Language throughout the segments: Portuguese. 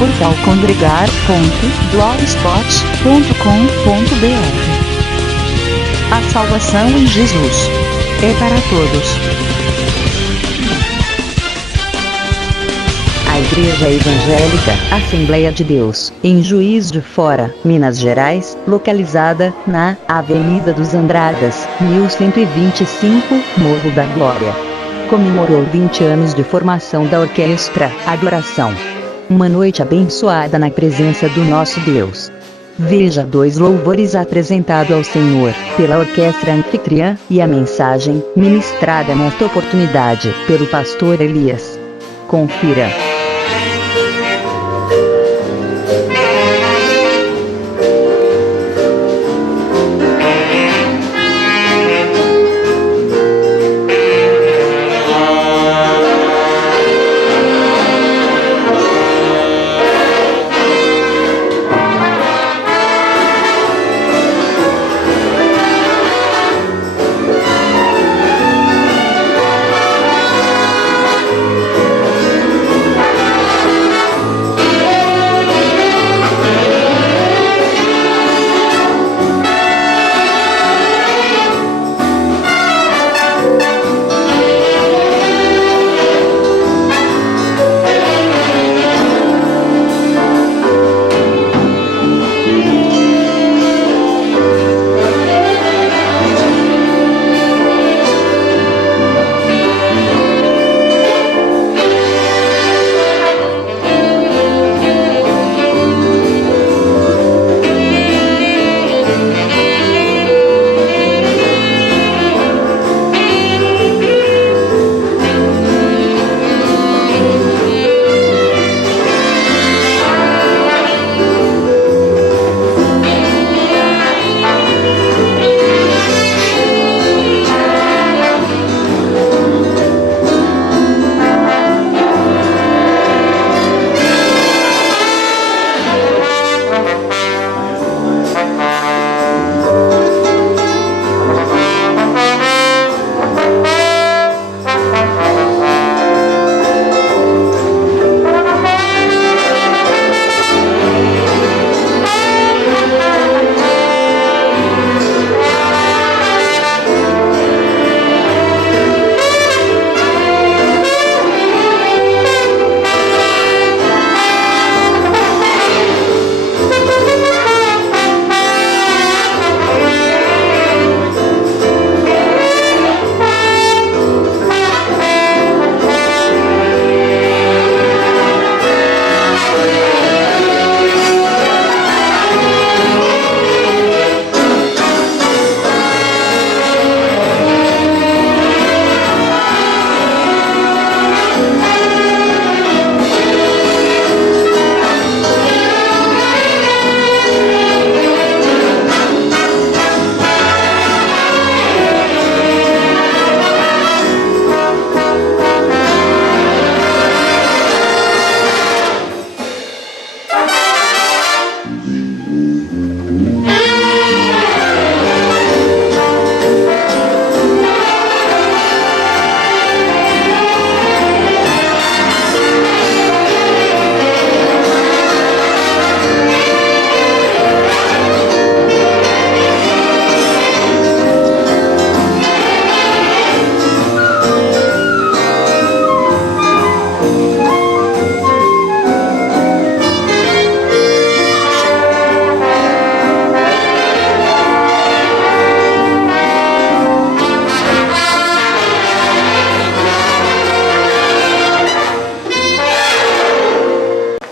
portal congregar.blogspot.com.br. A salvação em Jesus é para todos. A Igreja Evangélica Assembleia de Deus, em Juiz de Fora, Minas Gerais, localizada na Avenida dos Andradas, 1125, Morro da Glória, comemorou 20 anos de formação da Orquestra Adoração. Uma noite abençoada na presença do nosso Deus. Veja 2 louvores apresentados ao Senhor, pela orquestra anfitriã, e a mensagem, ministrada nesta oportunidade, pelo pastor Elias. Confira.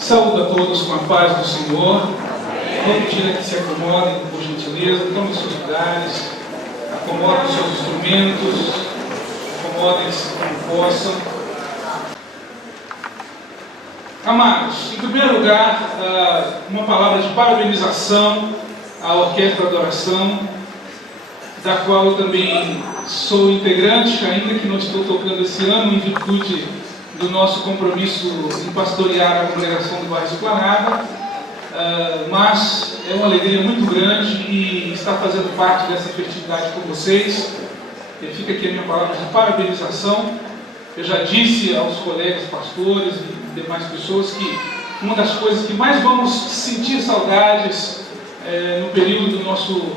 Saúdo a todos com a paz do Senhor. Vou pedir a que se acomodem, por gentileza, tomem seus lugares, acomodem os seus instrumentos, acomodem-se como possam. Amados, em primeiro lugar, uma palavra de parabenização à Orquestra Adoração, da qual eu também sou integrante, ainda que não estou tocando esse ano, em virtude do nosso compromisso em pastorear a congregação do bairro Esplanada, mas é uma alegria muito grande e estar fazendo parte dessa festividade com vocês. Fica aqui a minha palavra de parabenização. Eu já disse aos colegas pastores e demais pessoas que uma das coisas que mais vamos sentir saudades no período do nosso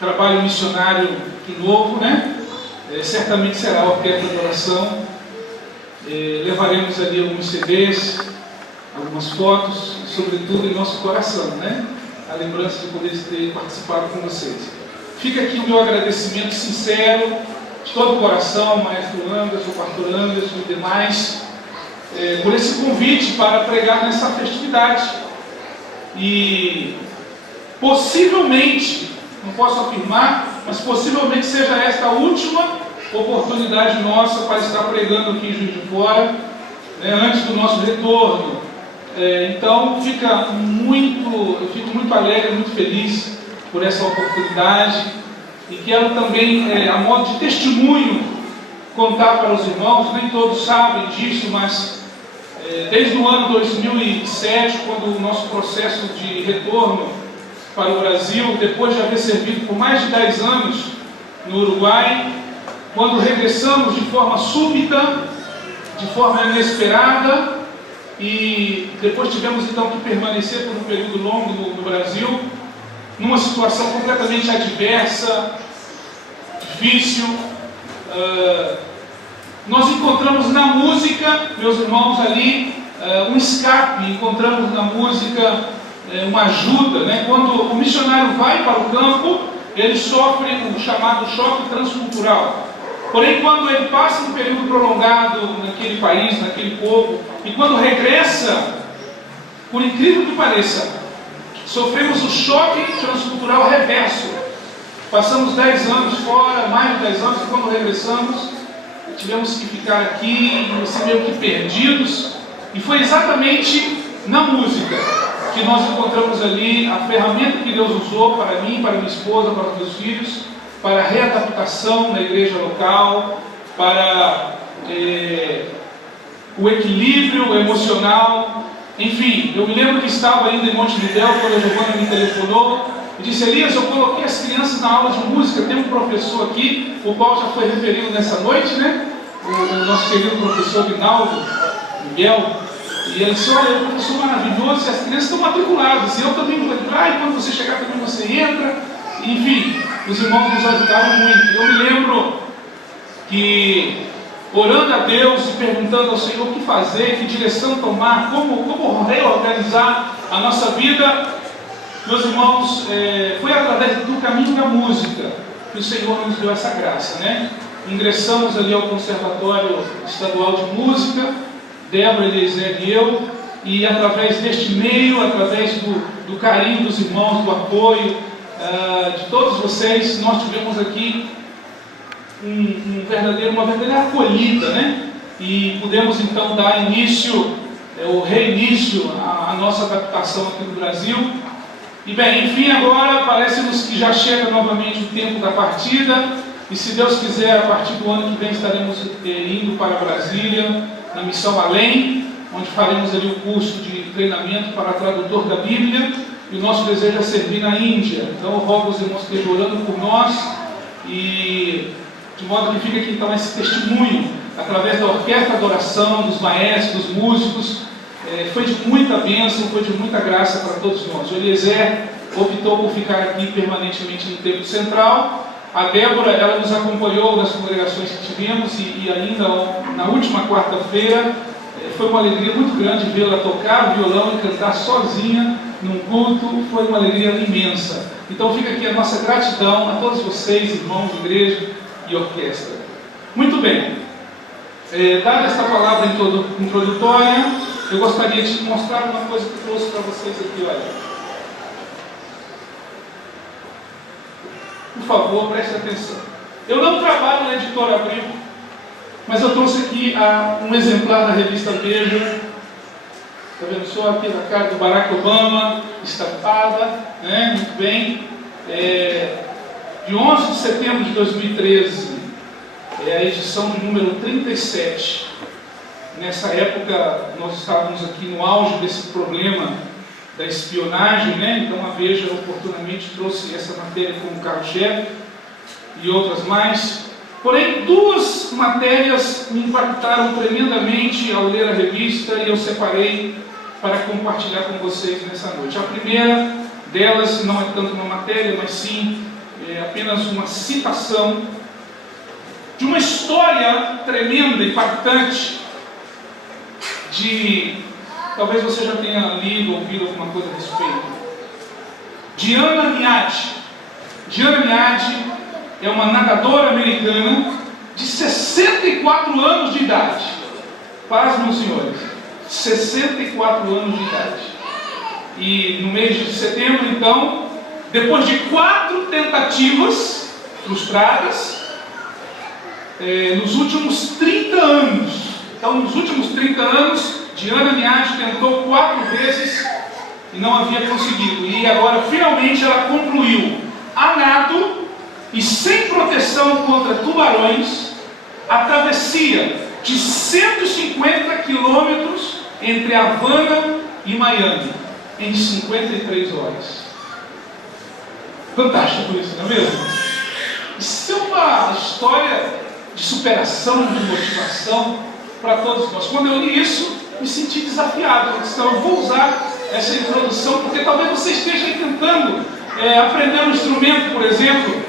trabalho missionário aqui novo, né? Certamente será a orquestra de oração. Levaremos ali alguns CDs, algumas fotos, e sobretudo em nosso coração, né? A lembrança de poder ter participado com vocês. Fica aqui o meu agradecimento sincero, de todo o coração, ao maestro Anderson, ao pastor Anderson e demais, por esse convite para pregar nessa festividade. E possivelmente, não posso afirmar, mas possivelmente seja esta a última oportunidade nossa para estar pregando aqui em Juiz de Fora, né, antes do nosso retorno. Então eu fico muito alegre, muito feliz por essa oportunidade, e quero também, a modo de testemunho, contar para os irmãos. Nem todos sabem disso, mas desde o ano 2007, quando o nosso processo de retorno para o Brasil, depois de haver servido por mais de 10 anos no Uruguai, quando regressamos de forma súbita, de forma inesperada, e depois tivemos então que permanecer por um período longo no Brasil, numa situação completamente adversa, difícil. Nós encontramos na música, meus irmãos, ali um escape, encontramos na música uma ajuda, né? Quando o missionário vai para o campo, ele sofre o chamado choque transcultural. Porém, quando ele passa um período prolongado naquele país, naquele povo, e quando regressa, por incrível que pareça, sofremos o choque transcultural reverso. Passamos 10 anos fora, mais de 10 anos, e quando regressamos, tivemos que ficar aqui, assim, meio que perdidos. E foi exatamente na música que nós encontramos ali a ferramenta que Deus usou para mim, para minha esposa, para os meus filhos, para a readaptação na igreja local, para o equilíbrio emocional. Enfim, eu me lembro que estava ainda em Montevidéu quando a Giovana me telefonou e disse: Elias, eu coloquei as crianças na aula de música, tem um professor aqui, o qual já foi referido nessa noite, né? O nosso querido professor Rinaldo Miguel. E ele disse: olha, é um professor maravilhoso, e as crianças estão matriculadas, e eu também vou entrar, e quando você chegar também você entra. Enfim, os irmãos nos ajudaram muito. Eu me lembro que, orando a Deus e perguntando ao Senhor o que fazer, que direção tomar, como reorganizar a nossa vida, meus irmãos, foi através do caminho da música que o Senhor nos deu essa graça, né? Ingressamos ali ao Conservatório Estadual de Música, Débora, Eliezer e eu, e através deste meio, através do carinho dos irmãos, do apoio de todos vocês, nós tivemos aqui uma verdadeira acolhida, né? E pudemos então dar início, o reinício à nossa adaptação aqui no Brasil. E bem, enfim, agora parece-nos que já chega novamente o tempo da partida, e se Deus quiser, a partir do ano que vem estaremos indo para Brasília, na Missão Além, onde faremos ali o curso de treinamento para tradutor da Bíblia, e o nosso desejo é servir na Índia. Então eu rogo os irmãos que estejam orando por nós, e de modo que fica aqui então esse testemunho, através da orquestra de oração, dos maestros, dos músicos. Foi de muita bênção, foi de muita graça para todos nós. O Eliezer optou por ficar aqui permanentemente no Templo Central. A Débora, ela nos acompanhou nas congregações que tivemos, e ainda na última quarta-feira foi uma alegria muito grande vê-la tocar violão e cantar sozinha num culto. Foi uma alegria imensa. Então fica aqui a nossa gratidão a todos vocês, irmãos, igreja e orquestra. Muito bem, dada esta palavra introdutória, eu gostaria de mostrar uma coisa que eu trouxe para vocês aqui, olha. Por favor, preste atenção. Eu não trabalho na Editora Abril, mas eu trouxe aqui um exemplar da revista Veja. Está vendo só aqui na cara do Barack Obama, estampada, né? Muito bem. De 11 de setembro de 2013, é a edição de número 37. Nessa época, nós estávamos aqui no auge desse problema da espionagem, né? Então a Veja oportunamente trouxe essa matéria como carro-chefe e outras mais. Porém, duas matérias me impactaram tremendamente ao ler a revista, e eu separei para compartilhar com vocês nessa noite. A primeira delas não é tanto uma matéria, mas sim apenas uma citação de uma história tremenda, impactante, talvez você já tenha lido, ouvido alguma coisa a respeito, Diana Niadi. Diana Niadi é uma nadadora americana de 64 anos de idade. Paz, meus senhores, 64 anos de idade. E no mês de setembro, então, depois de 4 tentativas frustradas, nos últimos 30 anos, então nos últimos 30 anos, Diana Niadi tentou 4 vezes e não havia conseguido. E agora, finalmente, ela concluiu a nado e sem proteção contra tubarões, a travessia de 150 quilômetros entre Havana e Miami, em 53 horas. Fantástico isso, não é mesmo? Isso é uma história de superação, de motivação para todos nós. Quando eu li isso, me senti desafiado. Então eu vou usar essa introdução, porque talvez você esteja tentando aprender um instrumento, por exemplo.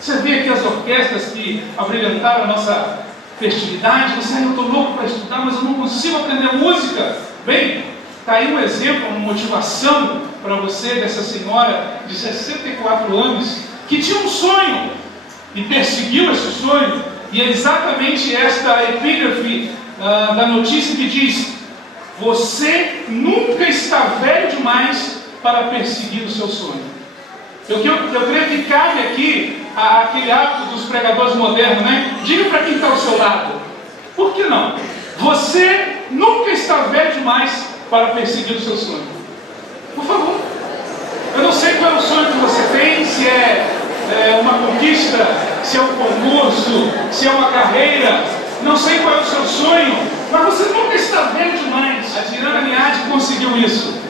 Você vê aqui as orquestras que abrilhantaram a nossa festividade. Você, eu estou louco para estudar, mas eu não consigo aprender música. Bem, está aí um exemplo, uma motivação para você dessa senhora de 64 anos que tinha um sonho e perseguiu esse sonho. E é exatamente esta epígrafe da notícia que diz: você nunca está velho demais para perseguir o seu sonho. Eu creio que cabe aqui aquele hábito dos pregadores modernos, né? Diga para quem está ao seu lado: por que não? Você nunca está velho demais para perseguir o seu sonho. Por favor. Eu não sei qual é o sonho que você tem, se é uma conquista, se é um concurso, se é uma carreira. Não sei qual é o seu sonho, mas você nunca está velho demais. A Diana Niadi conseguiu isso,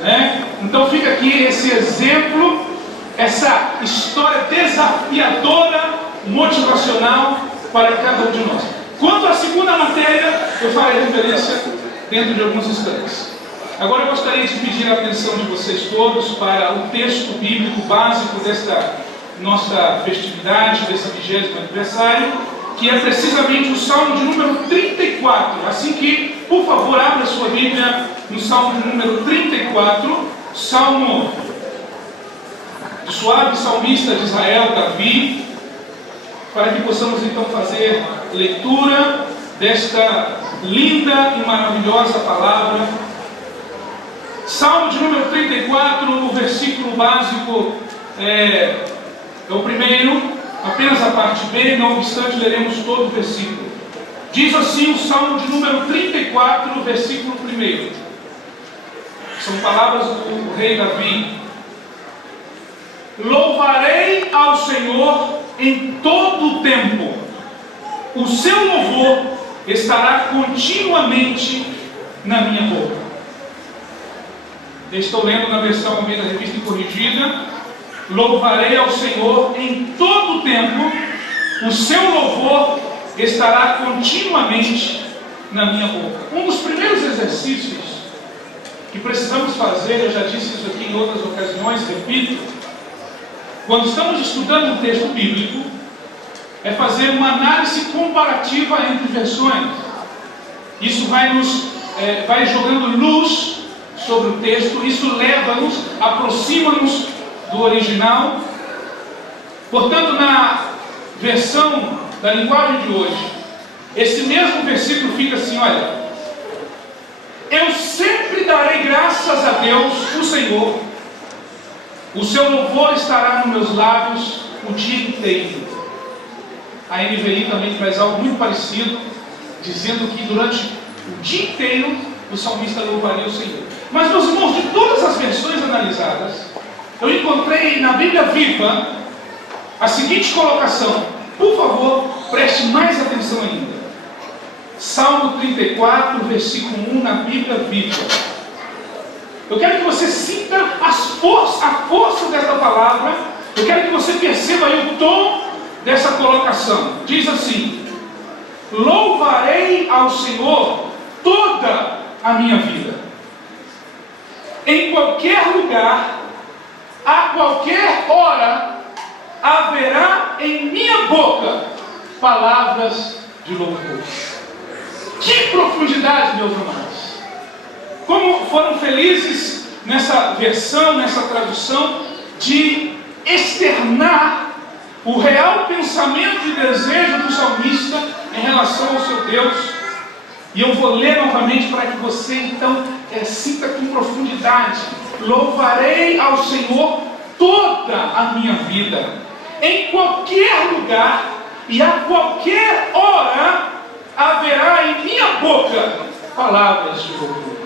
né? Então fica aqui esse exemplo, essa história desafiadora, motivacional para cada um de nós. Quanto à segunda matéria, eu farei referência dentro de alguns instantes. Agora eu gostaria de pedir a atenção de vocês todos para o texto bíblico básico desta nossa festividade, desse 20º aniversário, que é precisamente o Salmo de número 34. Assim que, por favor, abra sua Bíblia no Salmo de número 34, Salmo do suave salmista de Israel, Davi, para que possamos então fazer leitura desta linda e maravilhosa palavra. Salmo de número 34, o versículo básico é o primeiro, apenas a parte B, não obstante leremos todo o versículo. Diz assim o Salmo de número 34, versículo 1. São palavras do rei Davi: louvarei ao Senhor em todo o tempo, o seu louvor estará continuamente na minha boca. Eu estou lendo na versão Almeida Revista e Corrigida: louvarei ao Senhor em todo o tempo, o seu louvor estará continuamente na minha boca. Um dos primeiros exercícios que precisamos fazer, eu já disse isso aqui em outras ocasiões, repito, quando estamos estudando um texto bíblico, é fazer uma análise comparativa entre versões. Isso vai jogando luz sobre o texto, isso leva-nos, aproxima-nos do original. Portanto, na versão da linguagem de hoje, esse mesmo versículo fica assim: olha, eu sempre darei graças a Deus, o Senhor, o seu louvor estará nos meus lábios o dia inteiro. A NVI também traz algo muito parecido, dizendo que durante o dia inteiro o salmista louvaria o Senhor. Mas, meus irmãos, de todas as versões analisadas, eu encontrei na Bíblia Viva a seguinte colocação. Por favor, preste mais atenção ainda. Salmo 34, versículo 1, na Bíblia Viva. Eu quero que você sinta a força dessa palavra. Eu quero que você perceba aí o tom dessa colocação. Diz assim: louvarei ao Senhor toda a minha vida. qualquer lugar, a qualquer hora, haverá em minha boca palavras de louvor. Que profundidade, meus amados! Como foram felizes nessa versão, nessa tradução, de externar o real pensamento e desejo do salmista em relação ao seu Deus. E eu vou ler novamente para que você então sinta com profundidade: louvarei ao Senhor toda a minha vida, em qualquer lugar e a qualquer hora haverá em minha boca palavras de louvor.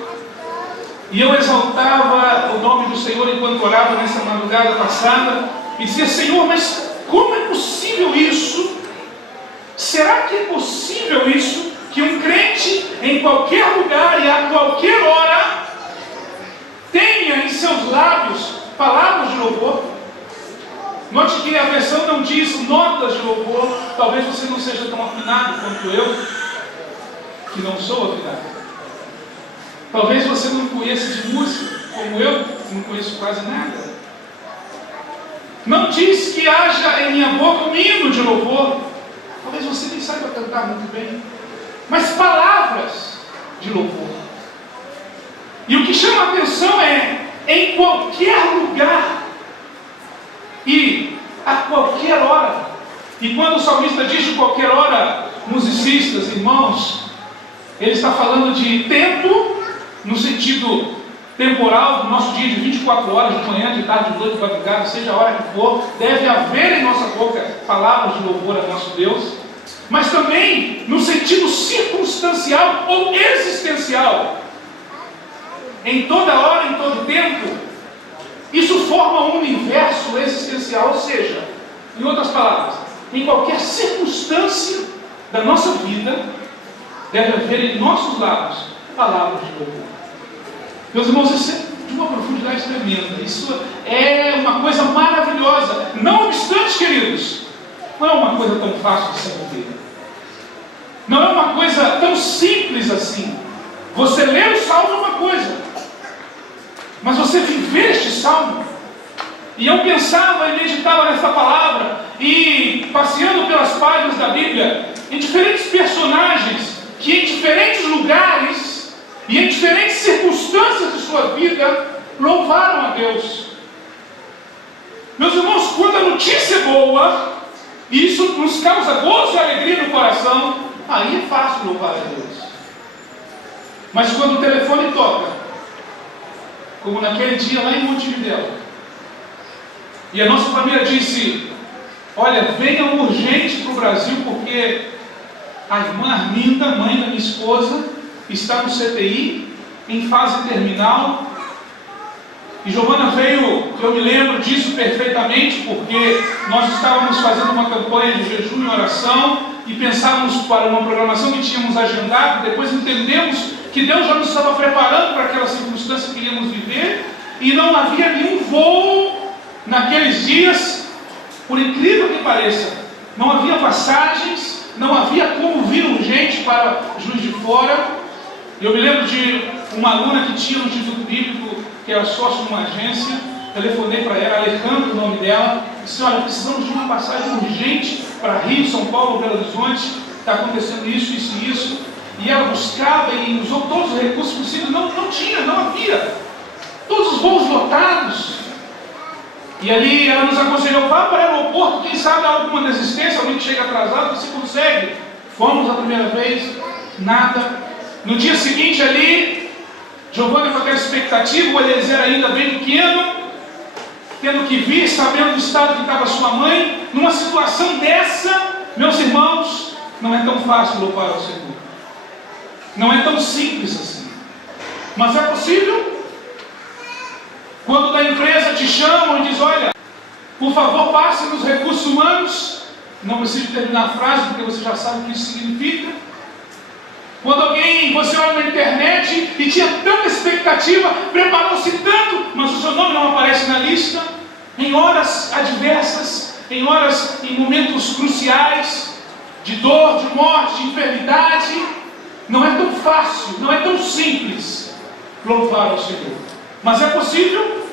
E eu exaltava o nome do Senhor enquanto orava nessa madrugada passada e dizia: Senhor, mas como é possível isso? Será que é possível isso? Que um crente em qualquer lugar e a qualquer hora tenha em seus lábios palavras de louvor? Note que a versão não diz notas de louvor. Talvez você não seja tão afinado quanto eu, que não sou afinado. Talvez você não conheça de música, como eu, que não conheço quase nada. Não diz que haja em minha boca um hino de louvor. Talvez você nem saiba cantar muito bem. Mas palavras de louvor. E o que chama a atenção é: em qualquer lugar e a qualquer hora. E quando o salmista diz de qualquer hora, musicistas, irmãos, ele está falando de tempo, no sentido temporal, do nosso dia de 24 horas, de manhã, de tarde, de noite, de madrugada, seja a hora que for, deve haver em nossa boca palavras de louvor a nosso Deus, mas também no sentido circunstancial ou existencial. Em toda hora, em todo tempo, isso forma um universo existencial, ou seja, em outras palavras, em qualquer circunstância da nossa vida, deve haver em nossos lábios palavras de louvor. Meus irmãos, isso é de uma profundidade tremenda. Isso é uma coisa maravilhosa. Não obstante, queridos, não é uma coisa tão fácil de se viver. Não é uma coisa tão simples assim. Você ler o salmo é uma coisa, mas você viver este salmo. E eu pensava e meditava nessa palavra, e passeando pelas páginas da Bíblia, em diferentes personagens, que em diferentes lugares e em diferentes circunstâncias de sua vida louvaram a Deus. Meus irmãos, quando a notícia é boa, e isso nos causa gozo e alegria no coração, aí é fácil louvar a Deus. Mas quando o telefone toca, como naquele dia lá em Montevidéu, e a nossa família disse: olha, venham urgente para o Brasil, porque a irmã Arminda, mãe da minha esposa, está no CTI, em fase terminal. E Giovana veio, eu me lembro disso perfeitamente, porque nós estávamos fazendo uma campanha de jejum e oração, e pensávamos para uma programação que tínhamos agendado. Depois entendemos que Deus já nos estava preparando para aquela circunstância que iríamos viver, e não havia nenhum voo naqueles dias, por incrível que pareça. Não havia passagens, não havia como vir urgente para Juiz de Fora. Eu me lembro de uma aluna que tinha no Instituto Bíblico, que era sócio de uma agência. Telefonei para ela, Alejandro, o nome dela, disse: olha, precisamos de uma passagem urgente para Rio, São Paulo, Belo Horizonte, está acontecendo isso, isso e isso. E ela buscava e usou todos os recursos possíveis. Não tinha, não havia. Todos os voos lotados. E ali ela nos aconselhou: vá para o aeroporto, quem sabe há alguma desistência, alguém que chega atrasado, você consegue. Fomos a primeira vez, nada. No dia seguinte ali, Giovana com aquela expectativa, o Eliezer ainda bem pequeno, tendo que vir, sabendo do estado que estava sua mãe. Numa situação dessa, meus irmãos, não é tão fácil louvar ao Senhor. Não é tão simples assim. Mas é possível. Quando da empresa te chamam e diz: olha, por favor, passe nos recursos humanos. Não preciso terminar a frase, porque você já sabe o que isso significa. Quando você olha na internet e tinha tanta expectativa, preparou-se tanto, mas o seu nome não aparece na lista, em horas adversas, em momentos cruciais, de dor, de morte, de enfermidade, não é tão fácil, não é tão simples louvar ao Senhor. Mas é possível.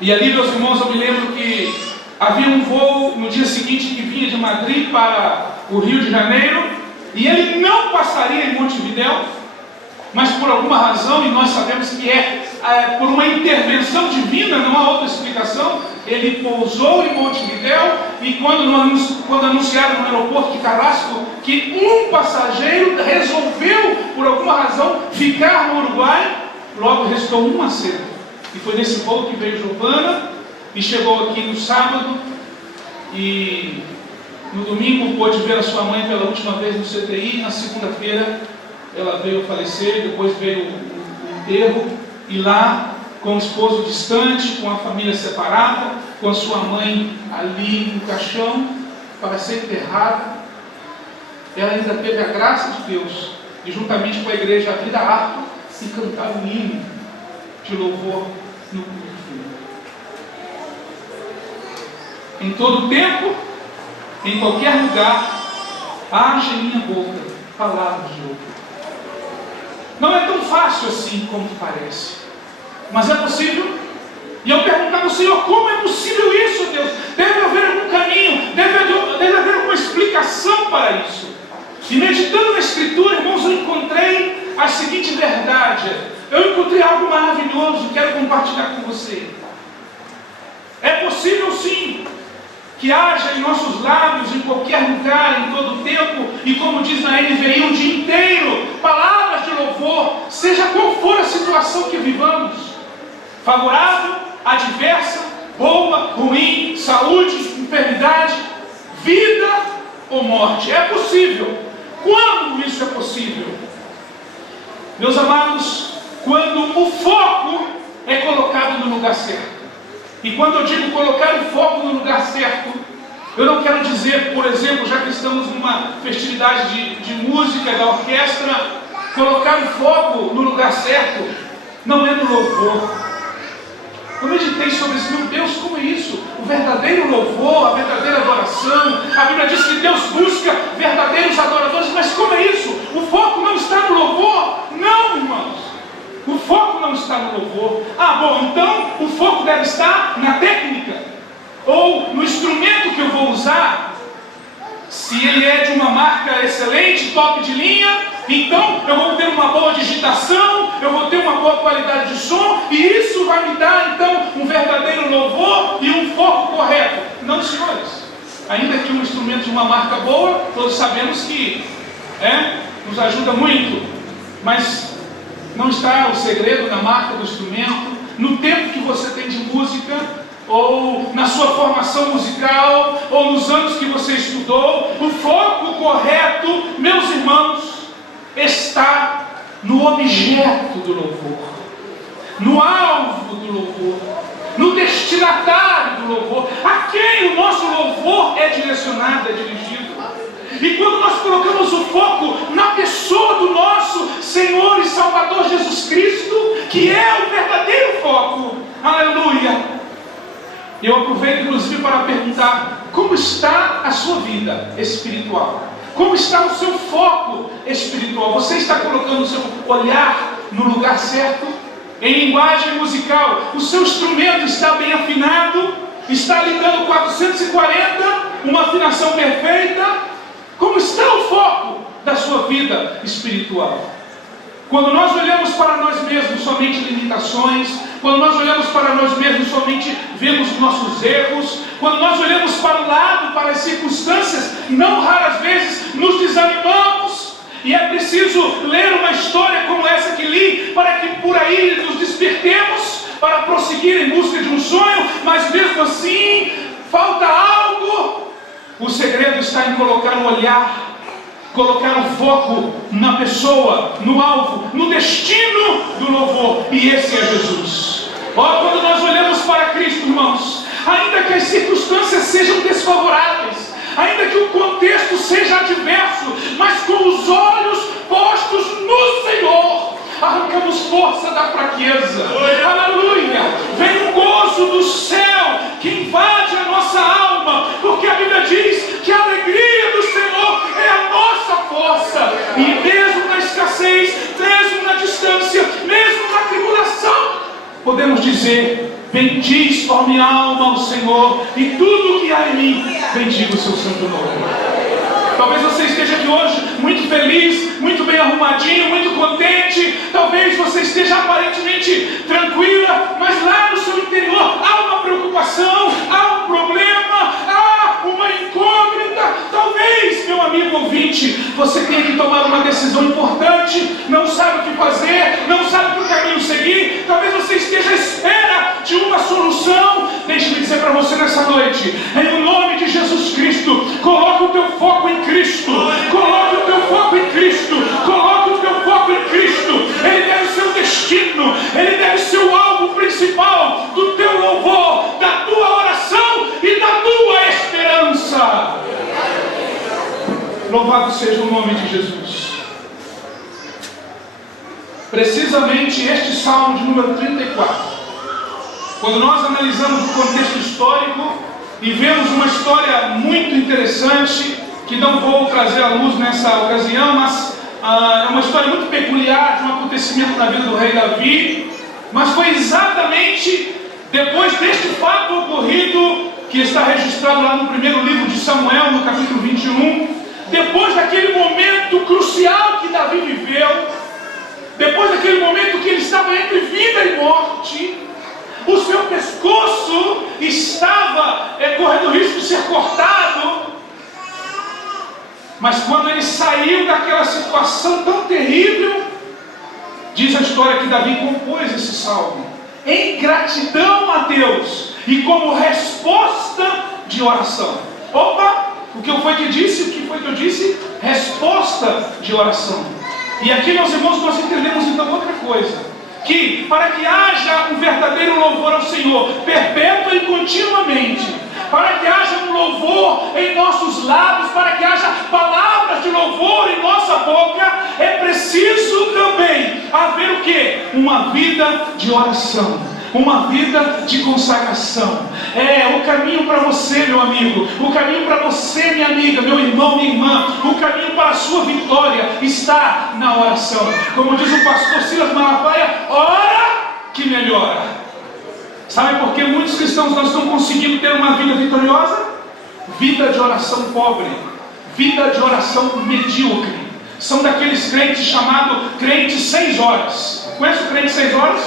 E ali, meus irmãos, eu me lembro que havia um voo no dia seguinte que vinha de Madrid para o Rio de Janeiro, e ele não passaria em Montevidéu, mas por alguma razão, e nós sabemos que por uma intervenção divina, não há outra explicação, ele pousou em Montevidéu, e quando anunciaram no aeroporto de Carrasco que um passageiro resolveu, por alguma razão, ficar no Uruguai, logo restou um assento. E foi nesse voo que veio Giovana, e chegou aqui no sábado, e no domingo pôde ver a sua mãe pela última vez no CTI, na segunda-feira ela veio a falecer, depois veio o enterro, e lá, com o esposo distante, com a família separada, com a sua mãe ali no caixão, para ser enterrada, ela ainda teve a graça de Deus, de juntamente com a igreja abrir a harpa e cantar um hino de louvor no culto. Em todo tempo, em qualquer lugar, haja em minha boca palavras de louvor. Não é tão fácil assim como parece, mas é possível. E eu perguntava ao Senhor, como é possível isso, Deus? Deve haver algum caminho, deve haver alguma explicação para isso. E meditando na Escritura, irmãos, eu encontrei a seguinte verdade. Eu encontrei algo maravilhoso, quero compartilhar com você. É possível sim que haja em nossos lábios, em qualquer lugar, em todo tempo, e como diz na NVI, o dia inteiro, palavras de louvor, seja qual for a situação que vivamos, favorável, adversa, boa, ruim, saúde, enfermidade, vida ou morte. É possível. Quando isso é possível? Meus amados, quando o foco é colocado no lugar certo. E quando eu digo colocar o foco no lugar certo, eu não quero dizer, por exemplo, já que estamos numa festividade de música, da orquestra, colocar o foco no lugar certo, não é no louvor. Eu meditei sobre isso, meu Deus, como é isso? O verdadeiro louvor, a verdadeira adoração. A Bíblia diz que Deus busca verdadeiros adoradores, mas como é isso? O foco não está no louvor? Não, irmãos. O foco não está no louvor. Ah, bom, então o foco deve estar na técnica, ou no instrumento que eu vou usar. Se ele é de uma marca excelente, top de linha, então eu vou ter uma boa digitação, eu vou ter uma boa qualidade de som, e isso vai me dar então um verdadeiro louvor e um foco correto. Não, senhores. Ainda que um instrumento de uma marca boa, todos sabemos que nos ajuda muito, mas não está o segredo na marca do instrumento, no tempo que você tem de música, ou na sua formação musical, ou nos anos que você estudou. O foco correto, meus irmãos, está no objeto do louvor, no alvo do louvor, no destinatário do louvor, a quem o nosso louvor é direcionado, é dirigido. E quando nós colocamos o foco na pessoa do nosso Senhor e Salvador Jesus Cristo, que é o verdadeiro foco, aleluia, eu aproveito inclusive para perguntar, como está a sua vida espiritual? Como está o seu foco espiritual? Você está colocando o seu olhar no lugar certo? Em linguagem musical, o seu instrumento está bem afinado? Está lhe dando 440? Uma afinação perfeita? Como está o foco da sua vida espiritual? Quando nós olhamos para nós mesmos somente limitações, quando nós olhamos para nós mesmos somente vemos os nossos erros, quando nós olhamos para o lado, para as circunstâncias, não raras vezes nos desanimamos, e é preciso ler uma história como essa que li, para que por aí nos despertemos, para prosseguir em busca de um sonho, mas mesmo assim, falta algo. O segredo está em colocar o olhar, colocar o foco na pessoa, no alvo, no destino do louvor, e esse é Jesus. Quando nós olhamos para Cristo, irmãos, ainda que as circunstâncias sejam desfavoráveis, ainda que o contexto seja adverso, mas com os olhos postos no Senhor, arrancamos força da fraqueza, aleluia, vem o gozo do céu que invade a nossa alma, porque a Bíblia diz que a alegria do Senhor é a nossa força, e mesmo na escassez, mesmo na distância, mesmo na tribulação, podemos dizer: bendiz, ó minha alma, ao Senhor, e tudo que há em mim, bendiga o seu santo nome. Talvez você esteja aqui hoje muito feliz, muito bem arrumadinho, muito contente. Talvez você esteja aparentemente tranquila, mas lá no seu interior há uma preocupação, há um problema, há uma incógnita. Talvez, meu amigo ouvinte, você tenha que tomar uma decisão importante, não sabe o que fazer, não sabe que caminho seguir. Talvez você esteja à espera de uma solução. Deixe-me dizer para você nessa noite, em nome de Jesus Cristo, coloque o teu foco em Cristo, coloque o teu foco em Cristo, coloque o teu foco em Cristo. Ele deve ser o destino, ele deve ser o alvo principal do teu louvor, da tua oração e da tua esperança. Louvado seja o nome de Jesus. Precisamente este salmo de número 34, quando nós analisamos o contexto histórico e vemos uma história muito interessante, que não vou trazer à luz nessa ocasião, mas é uma história muito peculiar de um acontecimento na vida do rei Davi. Mas foi exatamente depois deste fato ocorrido, que está registrado lá no primeiro livro de Samuel, no capítulo 21, depois daquele momento crucial que Davi viveu, depois daquele momento que ele estava entre vida e morte, o seu pescoço estava correndo o risco de ser cortado. Mas quando ele saiu daquela situação tão terrível, diz a história que Davi compôs esse salmo em gratidão a Deus e como resposta de oração. Opa, o que foi que disse? O que foi que eu disse? Resposta de oração. E aqui, meus irmãos, nós entendemos então outra coisa, que para que haja um verdadeiro louvor ao Senhor, perpétuo e continuamente, para que haja um louvor em nossos lábios, para que haja palavras de louvor em nossa boca, é preciso também haver o quê? Uma vida de oração, uma vida de consagração. É o caminho para você, meu amigo, o caminho para você, minha amiga, meu irmão, minha irmã, o caminho para a sua vitória está na oração. Como diz o pastor Silas Malafaia, ora que melhora. Sabe por que muitos cristãos não estão conseguindo ter uma vida vitoriosa? Vida de oração pobre, vida de oração medíocre. São daqueles crentes chamados crentes 6 horas. Conhece o crente 6 horas?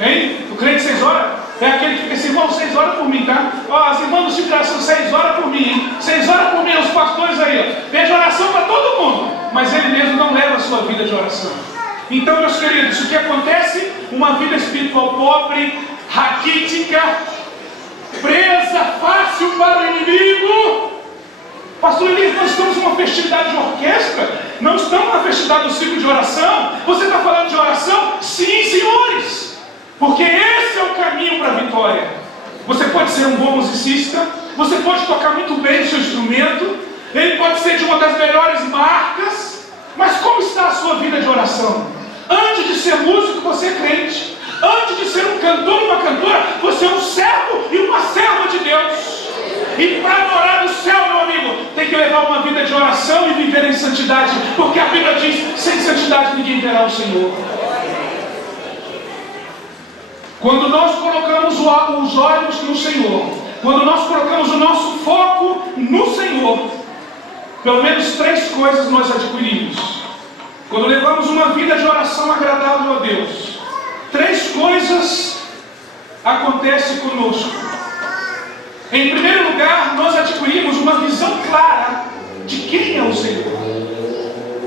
Hein? O crente 6 horas? É aquele que fica assim: irmão, 6 horas por mim, tá? Ó, as irmãs do Círculo de Oração, 6 horas por mim, hein? 6 horas por mim, os pastores aí, ó. Pede oração para todo mundo, mas ele mesmo não leva a sua vida de oração. Então, meus queridos, o que acontece? Uma vida espiritual pobre, raquítica, presa fácil para o inimigo. Pastor Elias, nós estamos em uma festividade de orquestra, não estamos na festividade do ciclo de oração. Você está falando de oração? Sim, senhores, porque esse é o caminho para a vitória. Você pode ser um bom musicista, você pode tocar muito bem o seu instrumento, ele pode ser de uma das melhores marcas, mas como está a sua vida de oração? Antes de ser músico, você é crente. Antes de ser um cantor e uma cantora, você é um servo e uma serva de Deus. E para morar no céu, meu amigo, tem que levar uma vida de oração e viver em santidade, porque a Bíblia diz: sem santidade ninguém verá o Senhor. Quando nós colocamos os olhos no Senhor, quando nós colocamos o nosso foco no Senhor, pelo menos 3 coisas nós adquirimos. Quando levamos uma vida de oração agradável a Deus, 3 coisas acontecem conosco. Em primeiro lugar, nós adquirimos uma visão clara de quem é o Senhor.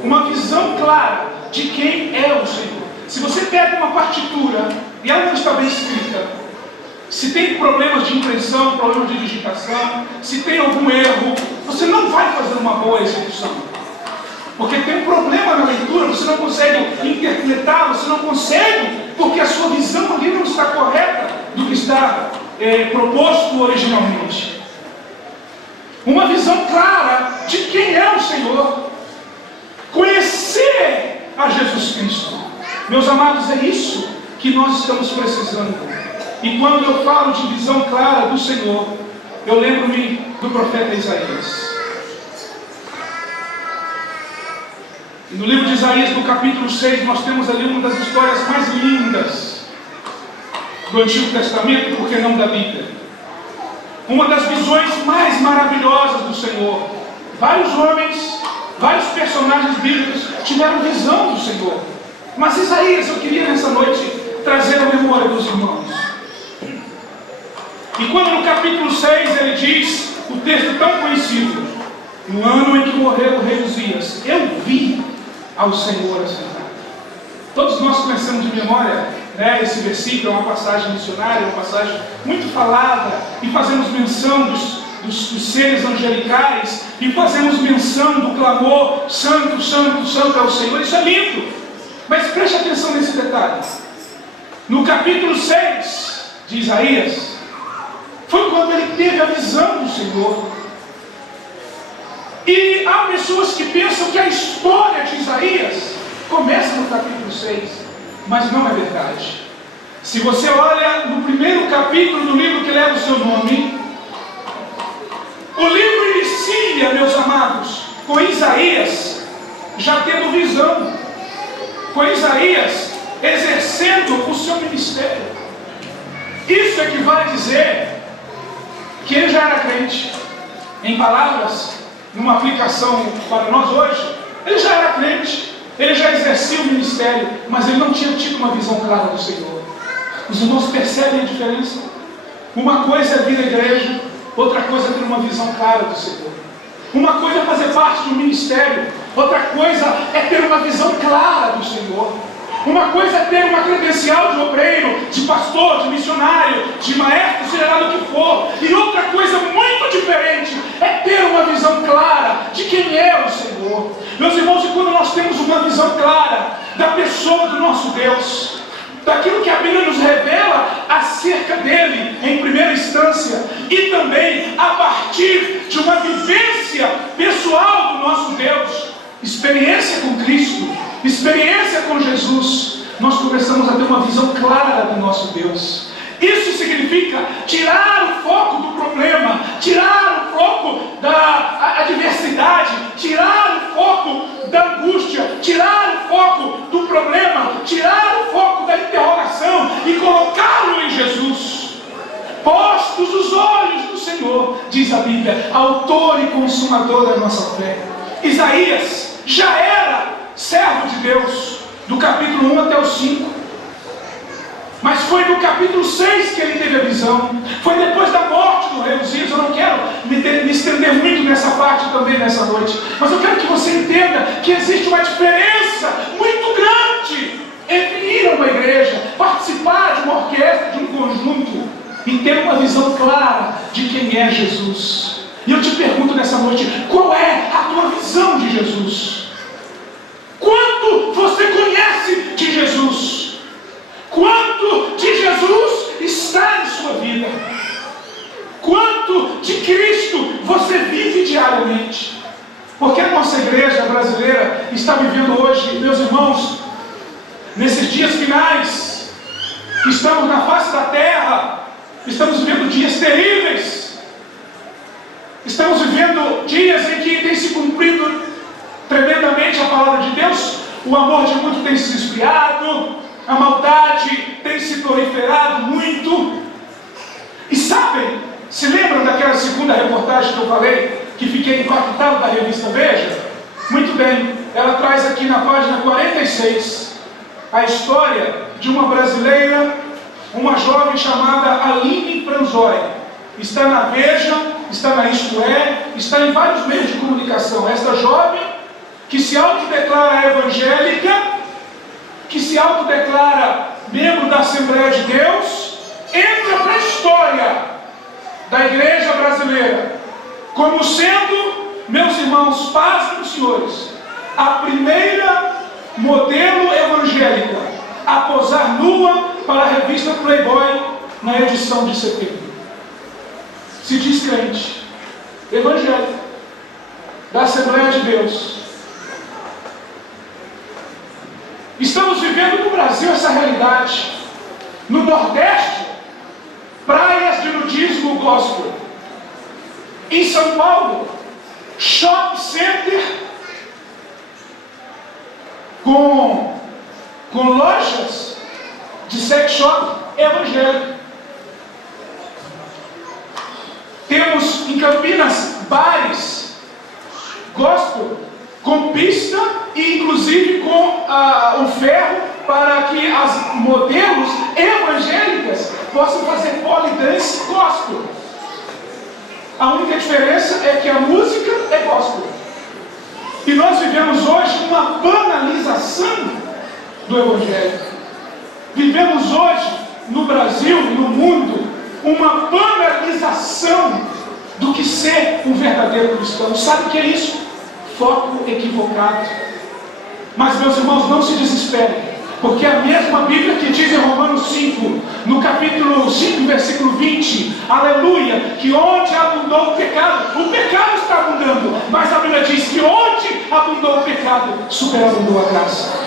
Uma visão clara de quem é o Senhor. Se você pega uma partitura e ela não está bem escrita, se tem problemas de impressão, problemas de digitação, se tem algum erro, você não vai fazer uma boa execução. Porque tem um problema na leitura, você não consegue interpretar, você não consegue, porque a sua visão ali não está correta do que está proposto originalmente. Uma visão clara de quem é o Senhor. Conhecer a Jesus Cristo. Meus amados, é isso que nós estamos precisando. E quando eu falo de visão clara do Senhor, eu lembro-me do profeta Isaías. E no livro de Isaías, no capítulo 6, nós temos ali uma das histórias mais lindas do Antigo Testamento, por que não da Bíblia? Uma das visões mais maravilhosas do Senhor. Vários homens, vários personagens bíblicos tiveram visão do Senhor. Mas Isaías, eu queria nessa noite trazer a memória dos irmãos. E quando no capítulo 6 ele diz, o texto tão conhecido, no ano em que morreu o rei Uzias, eu vi ao Senhor assentado. Todos nós conhecemos de memória, né, esse versículo, é uma passagem missionária, é uma passagem muito falada, e fazemos menção dos seres angelicais, e fazemos menção do clamor, santo, santo, santo é o Senhor. Isso é lindo, mas preste atenção nesse detalhe. No capítulo 6 de Isaías, foi quando ele teve a visão do Senhor. E há pessoas que pensam que a história de Isaías começa no capítulo 6, mas não é verdade. Se você olha no primeiro capítulo do livro que leva o seu nome, o livro inicia, meus amados, com Isaías já tendo visão, com Isaías exercendo o seu ministério. Isso é que vai dizer que ele já era crente. Em palavras, numa aplicação para nós hoje, ele já era crente, ele já exercia o ministério, mas ele não tinha tido uma visão clara do Senhor. Os irmãos percebem a diferença? Uma coisa é vir à igreja, outra coisa é ter uma visão clara do Senhor. Uma coisa é fazer parte do ministério, outra coisa é ter uma visão clara do Senhor. Uma coisa é ter uma credencial de obreiro, de pastor, de missionário, de maestro, seja lá do que for. E outra coisa muito diferente é ter uma visão clara de quem é o Senhor. Meus irmãos, e quando nós temos uma visão clara da pessoa do nosso Deus, daquilo que a Bíblia nos revela acerca dele, em primeira instância, e também a partir de uma vivência pessoal do nosso Deus, experiência com Cristo, experiência com Jesus, nós começamos a ter uma visão clara do nosso Deus. Isso significa tirar o foco do problema, tirar o foco da adversidade, tirar o foco da angústia, tirar o foco do problema, tirar o foco da interrogação e colocá-lo em Jesus. Postos os olhos no Senhor, diz a Bíblia, autor e consumador da nossa fé. Isaías já era servo de Deus, do capítulo 1 até o 5. Mas foi no capítulo 6 que ele teve a visão. Foi depois da morte do rei Uzias. Eu não quero me estender muito nessa parte também nessa noite, mas eu quero que você entenda que existe uma diferença muito grande entre ir a uma igreja, participar de uma orquestra, de um conjunto, e ter uma visão clara de quem é Jesus. E eu te pergunto nessa noite, qual é a tua visão de Jesus? Quanto você conhece de Jesus? Quanto de Jesus está em sua vida? Quanto de Cristo você vive diariamente? Porque a nossa igreja brasileira está vivendo hoje, meus irmãos, nesses dias finais, estamos na face da terra, estamos vivendo dias terríveis, estamos vivendo dias em que tem se cumprido tremendamente a palavra de Deus, o amor de muitos tem se esfriado, a maldade tem se proliferado muito. E sabem, se lembram daquela segunda reportagem que eu falei, que fiquei impactado da revista Veja? Muito bem, ela traz aqui na página 46 a história de uma brasileira, uma jovem chamada Aline Pranzoi. Está na Veja, está na Isto É, está em vários meios de comunicação. Esta jovem, que se autodeclara evangélica, que se autodeclara membro da Assembleia de Deus, entra para a história da igreja brasileira como sendo, meus irmãos, pasmem os senhores, a primeira modelo evangélica a posar nua para a revista Playboy na edição de setembro. Se diz crente, evangélica, da Assembleia de Deus. Estamos vivendo no Brasil essa realidade. No Nordeste, praias de nudismo gospel. Em São Paulo, shopping center com lojas de sex shop. evangélica. Temos em Campinas bares gospel com pista e inclusive com o ferro para que as modelos evangélicas possam fazer pole dance gospel. A única diferença é que a música é gospel. E nós vivemos hoje uma banalização do evangelho. Vivemos hoje no Brasil e no mundo uma banalização do que ser um verdadeiro cristão. Sabe o que é isso? Foco equivocado. Mas, meus irmãos, não se desesperem, porque a mesma Bíblia que diz em Romanos 5, no capítulo 5, versículo 20, aleluia, que onde abundou o pecado está abundando, mas a Bíblia diz que onde abundou o pecado, superabundou a graça.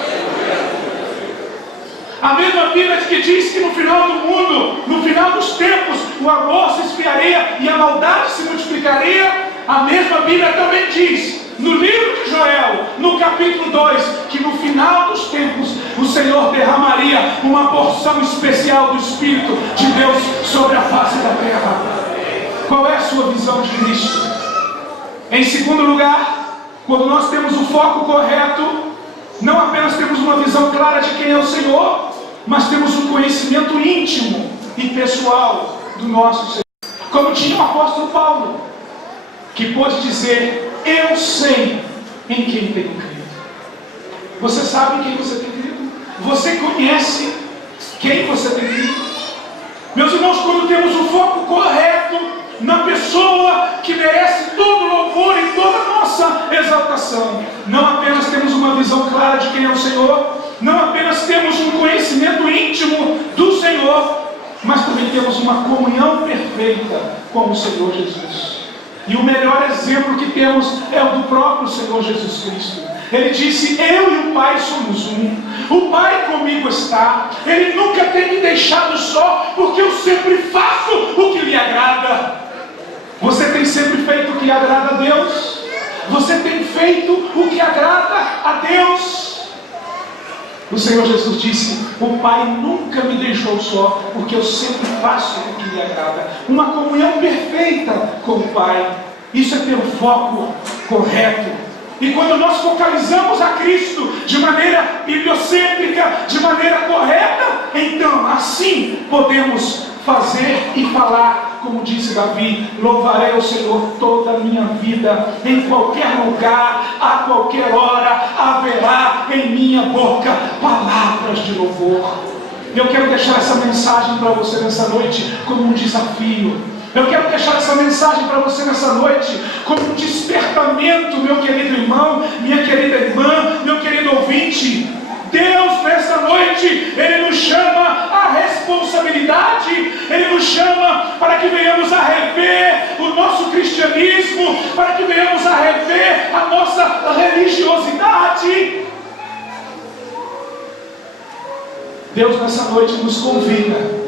A mesma Bíblia que diz que no final do mundo, no final dos tempos, o amor se esfriaria e a maldade se multiplicaria, a mesma Bíblia também diz, no livro de Joel, no capítulo 2, que no final dos tempos o Senhor derramaria uma porção especial do Espírito de Deus sobre a face da terra. Qual é a sua visão de Cristo? Em segundo lugar, quando nós temos o foco correto, não apenas temos uma visão clara de quem é o Senhor, mas temos um conhecimento íntimo e pessoal do nosso Senhor. Como tinha o apóstolo Paulo, que pôde dizer: eu sei em quem tenho crido. Você sabe em quem você tem crido? Você conhece quem você tem crido? Meus irmãos, quando temos o foco correto na pessoa que merece todo louvor e toda nossa exaltação, não apenas temos uma visão clara de quem é o Senhor, não apenas temos um conhecimento íntimo do Senhor, mas também temos uma comunhão perfeita com o Senhor Jesus. E o melhor exemplo que temos é o do próprio Senhor Jesus Cristo. Ele disse: eu e o Pai somos um. O Pai comigo está. Ele nunca tem me deixado só, porque eu sempre faço o que lhe agrada. Você tem sempre feito o que agrada a Deus? Você tem feito o que agrada a Deus? O Senhor Jesus disse: o Pai nunca me deixou só, porque eu sempre faço o que lhe agrada. Uma comunhão perfeita com o Pai. Isso é ter o foco correto. E quando nós focalizamos a Cristo de maneira bibliocêntrica, de maneira correta, então assim podemos fazer e falar, como disse Davi: louvarei ao Senhor toda a minha vida, em qualquer lugar, a qualquer hora, haverá em minha boca palavras de louvor. Eu quero deixar essa mensagem para você nessa noite como um desafio. Eu quero deixar essa mensagem para você nessa noite como um despertamento, meu querido irmão, minha querida irmã, meu querido ouvinte. Deus, nessa noite, Ele nos chama à responsabilidade, Ele nos chama para que venhamos a rever o nosso cristianismo, para que venhamos a rever a nossa religiosidade. Deus, nessa noite, nos convida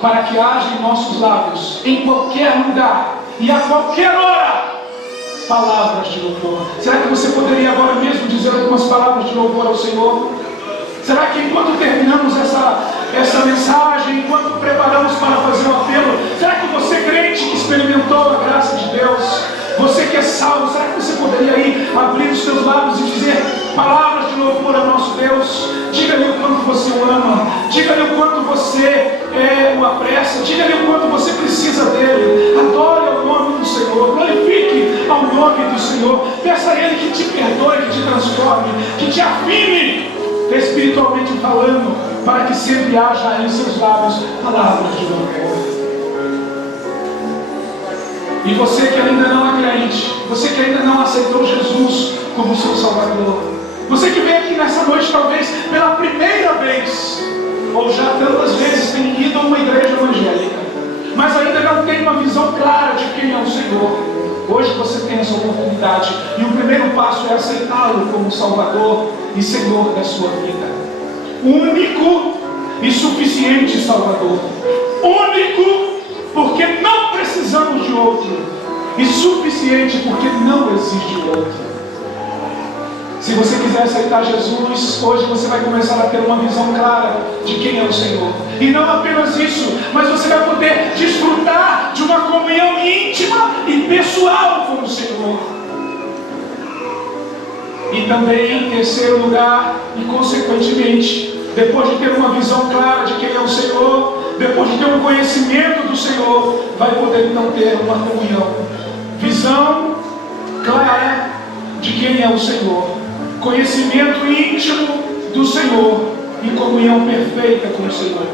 para que haja em nossos lábios, em qualquer lugar e a qualquer hora, palavras de louvor. Será que você poderia agora mesmo dizer algumas palavras de louvor ao Senhor? Será que enquanto terminamos essa mensagem, enquanto preparamos para fazer o apelo, será que você, crente que experimentou a graça de Deus, você que é salvo, será que você poderia aí abrir os seus lábios e dizer palavras de louvor ao nosso Deus? Diga-lhe o quanto você o ama, diga-lhe o quanto você o apressa, diga-lhe o quanto você precisa dele. Adore ao nome do Senhor, glorifique ao nome do Senhor, peça a Ele que te perdoe, que te transforme, que te afine espiritualmente falando, para que sempre haja em seus lábios palavras de louvor. E você que ainda não é crente, você que ainda não aceitou Jesus como seu Salvador, você que veio aqui nessa noite talvez pela primeira vez, ou já tantas vezes tem ido a uma igreja evangélica, mas ainda não tem uma visão clara de quem é o Senhor, hoje você tem essa oportunidade, e o primeiro passo é aceitá-lo como Salvador e Senhor da sua vida. Único e suficiente Salvador. Único porque não precisamos de outro, e suficiente porque não existe outro. Se você quiser aceitar Jesus, hoje você vai começar a ter uma visão clara de quem é o Senhor. E não apenas isso, mas você vai poder desfrutar de uma comunhão íntima e pessoal com o Senhor. E também, em terceiro lugar, e consequentemente, depois de ter uma visão clara de quem é o Senhor, depois de ter um conhecimento do Senhor, vai poder então ter uma comunhão. Visão clara de quem é o Senhor, conhecimento íntimo do Senhor e comunhão perfeita com o Senhor.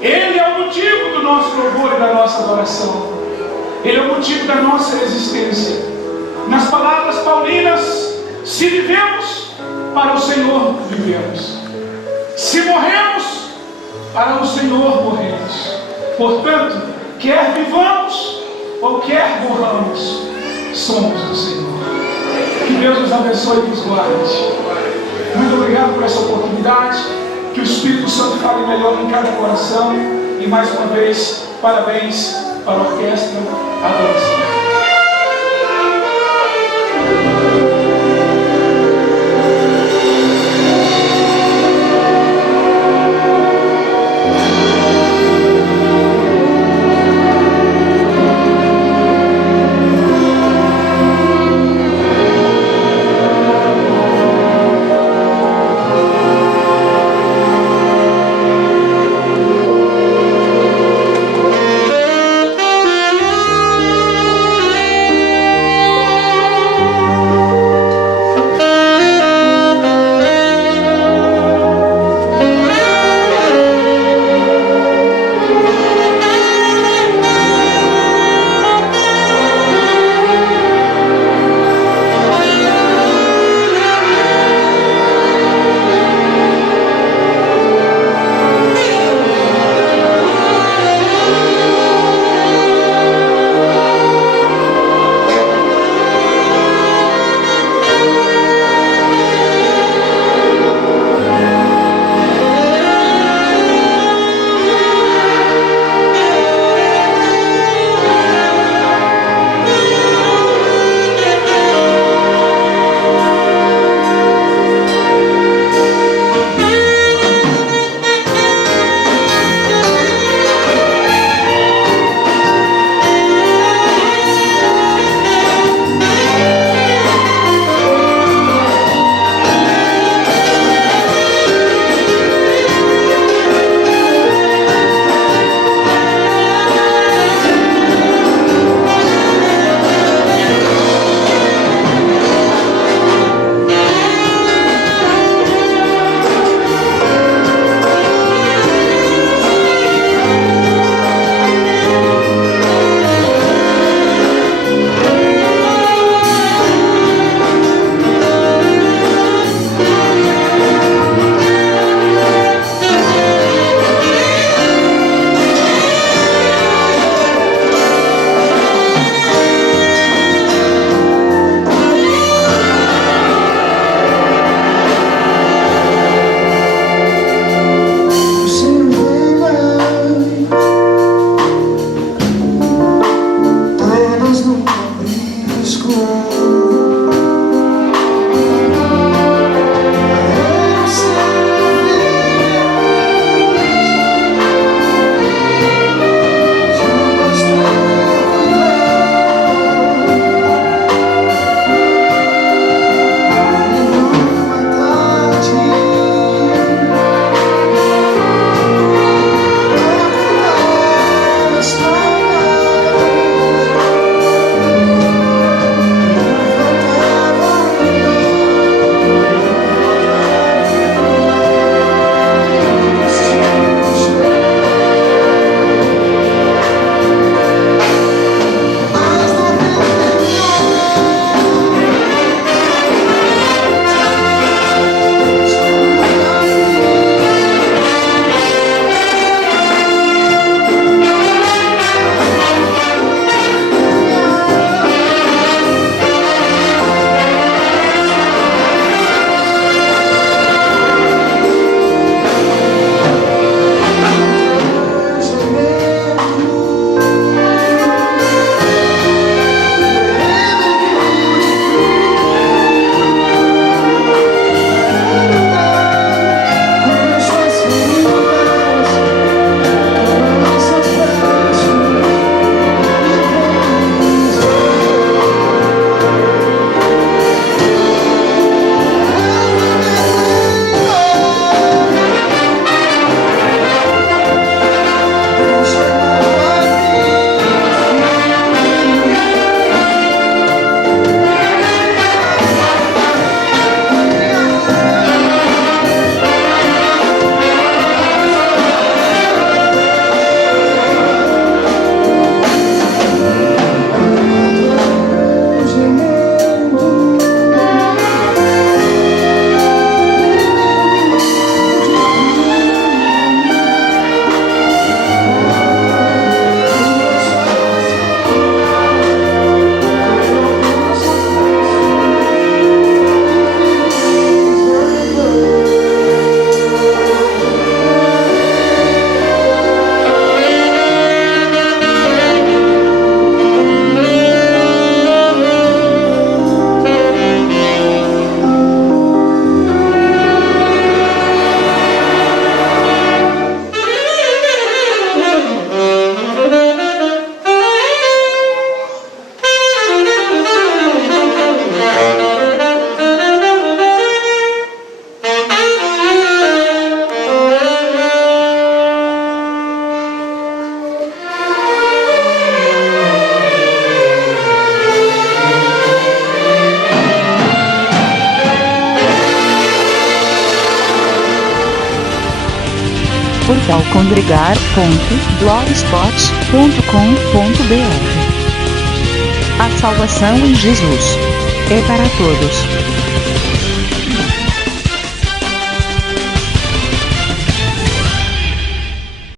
Ele é o motivo do nosso louvor e da nossa adoração. Ele é o motivo da nossa existência. Nas palavras paulinas, se vivemos, para o Senhor vivemos. Se morremos, para o Senhor morremos. Portanto, quer vivamos ou quer morramos, somos do Senhor. Que Deus nos abençoe e nos guarde. Muito obrigado por essa oportunidade. Que o Espírito Santo fale melhor em cada coração. E mais uma vez, parabéns para a orquestra Adoração. portal congregar.blogspot.com.br. A salvação em Jesus é para todos.